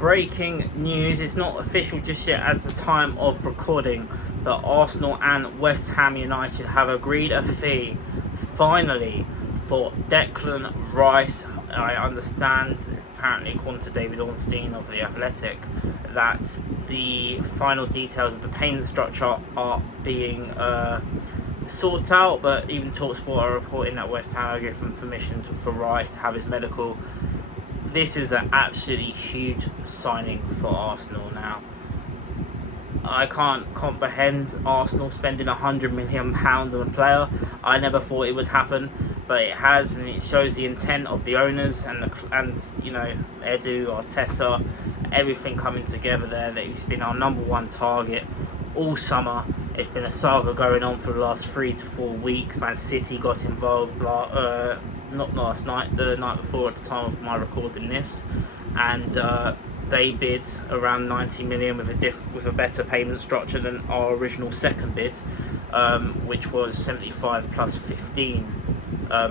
breaking news, it's not official just yet as the time of recording, that Arsenal and West Ham United have agreed a fee, finally, for Declan Rice. I understand, apparently according to David Ornstein of The Athletic, that the final details of the payment structure are being sorted out, but even TalkSport are reporting that West Ham are given permission for Rice to have his medical. This is an absolutely huge signing for Arsenal now. I can't comprehend Arsenal spending £100 million on a player. I never thought it would happen, but it has, and it shows the intent of the owners and Edu, Arteta, everything coming together there. That he's been our number one target all summer. It's been a saga going on for the last 3 to 4 weeks. Man City got involved not last night, the night before at the time of my recording this, and they bid around 90 million with a better payment structure than our original second bid, which was 75 plus 15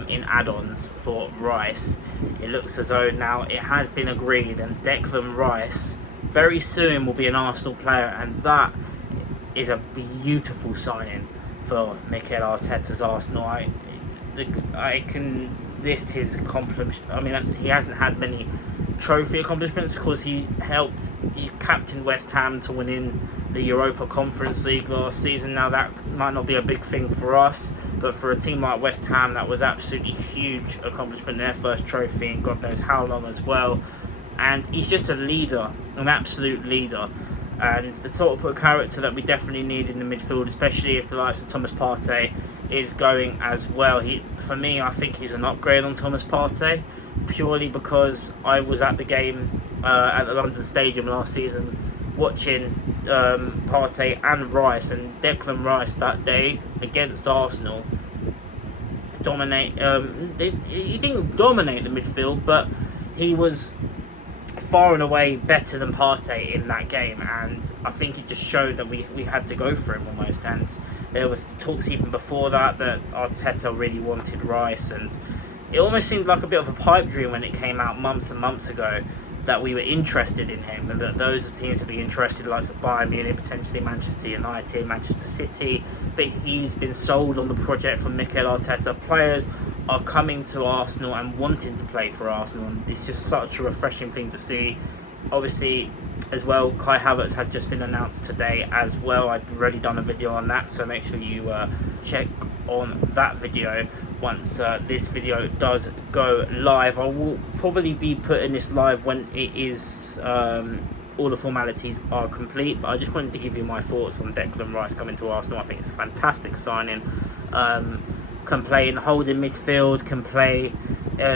in add-ons for Rice. It looks as though now it has been agreed, and Declan Rice very soon will be an Arsenal player, and that is a beautiful signing for Mikel Arteta's Arsenal. I can list his accomplishments. I mean, he hasn't had many trophy accomplishments because he captained West Ham to winning the Europa Conference League last season. Now that might not be a big thing for us, but for a team like West Ham, that was absolutely huge accomplishment, their first trophy in God knows how long as well. And he's just a leader, an absolute leader, and the sort of character that we definitely need in the midfield, especially if the likes of Thomas Partey is going as well. For me, I think he's an upgrade on Thomas Partey, purely because I was at the game at the London Stadium last season watching Partey and Rice, and Declan Rice that day against Arsenal he didn't dominate the midfield, but he was far and away better than Partey in that game, and I think it just showed that we had to go for him almost. And there was talks even before that Arteta really wanted Rice, and it almost seemed like a bit of a pipe dream when it came out months and months ago that we were interested in him, and that those teams would be interested, like Bayern Munich, potentially Manchester United, Manchester City. But he's been sold on the project from Mikel Arteta. Players are coming to Arsenal and wanting to play for Arsenal, and it's just such a refreshing thing to see. Obviously, as well, Kai Havertz has just been announced today as well. I've already done a video on that, so make sure you check on that video once this video does go live. I will probably be putting this live when it is all the formalities are complete, but I just wanted to give you my thoughts on Declan Rice coming to Arsenal. I think it's a fantastic signing. Can play in holding midfield, can play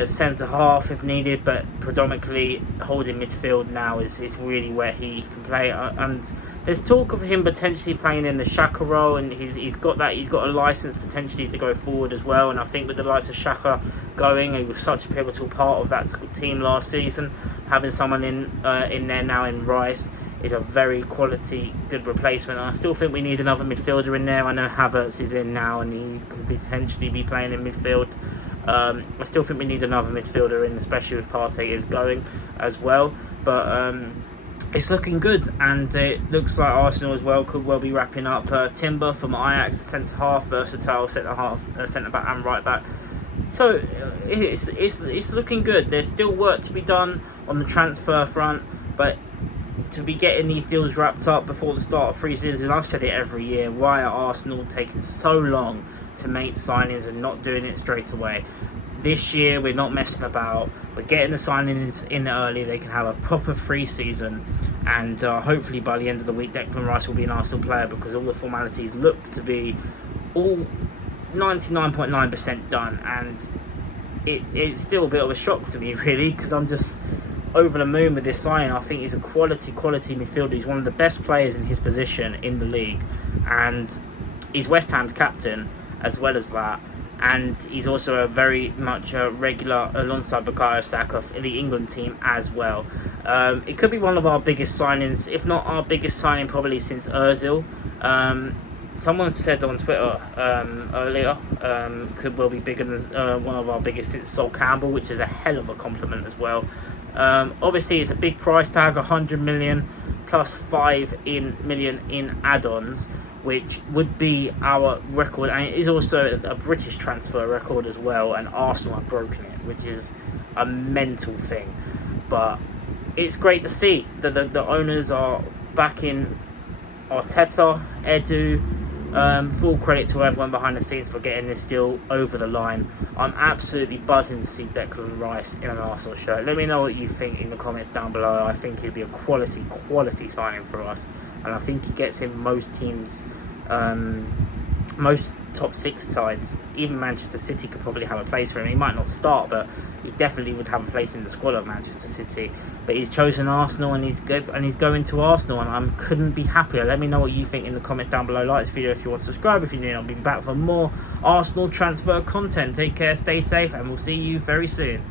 centre half if needed, but predominantly holding midfield now is really where he can play. And there's talk of him potentially playing in the Xhaka role, and he's got a license potentially to go forward as well. And I think with the likes of Xhaka going, he was such a pivotal part of that team last season. Having someone in there now in Rice is a very quality, good replacement. And I still think we need another midfielder in there. I know Havertz is in now, and he could potentially be playing in midfield. I still think we need another midfielder in, especially if Partey is going as well. But it's looking good, and it looks like Arsenal as well could well be wrapping up Timber from Ajax, centre half, versatile centre half, centre back and right back. So it's looking good. There's still work to be done on the transfer front, but to be getting these deals wrapped up before the start of pre-season, I've said it every year, why are Arsenal taking so long to make signings and not doing it straight away? This year we're not messing about, we're getting the signings in early. They can have a proper pre-season, and hopefully by the end of the week Declan Rice will be an Arsenal player, because all the formalities look to be all 99.9% done, and it's still a bit of a shock to me really, because I'm just over the moon with this signing. I think he's a quality midfielder. He's one of the best players in his position in the league, and he's West Ham's captain as well as that, and he's also a very much a regular alongside Bukayo Saka in the England team as well. It could be one of our biggest signings, if not our biggest signing probably since Ozil. Someone said on Twitter earlier, could well be bigger than one of our biggest since Sol Campbell, which is a hell of a compliment as well. Obviously, it's a big price tag, 100 million plus 5 million in add-ons, which would be our record, and it is also a British transfer record as well. And Arsenal have broken it, which is a mental thing. But it's great to see that the owners are backing Arteta, Edu. Full credit to everyone behind the scenes for getting this deal over the line. I'm absolutely buzzing to see Declan Rice in an Arsenal shirt. Let me know what you think in the comments down below. I think he'll be a quality signing for us, and I think he gets in most teams, most top 6 sides. Even Manchester City could probably have a place for him. He might not start, but he definitely would have a place in the squad of Manchester City. But he's chosen Arsenal, and he's going to Arsenal, and I couldn't be happier. Let me know what you think in the comments down below. Like this video if you want to subscribe. If you're new, I'll be back for more Arsenal transfer content. Take care, stay safe, and we'll see you very soon.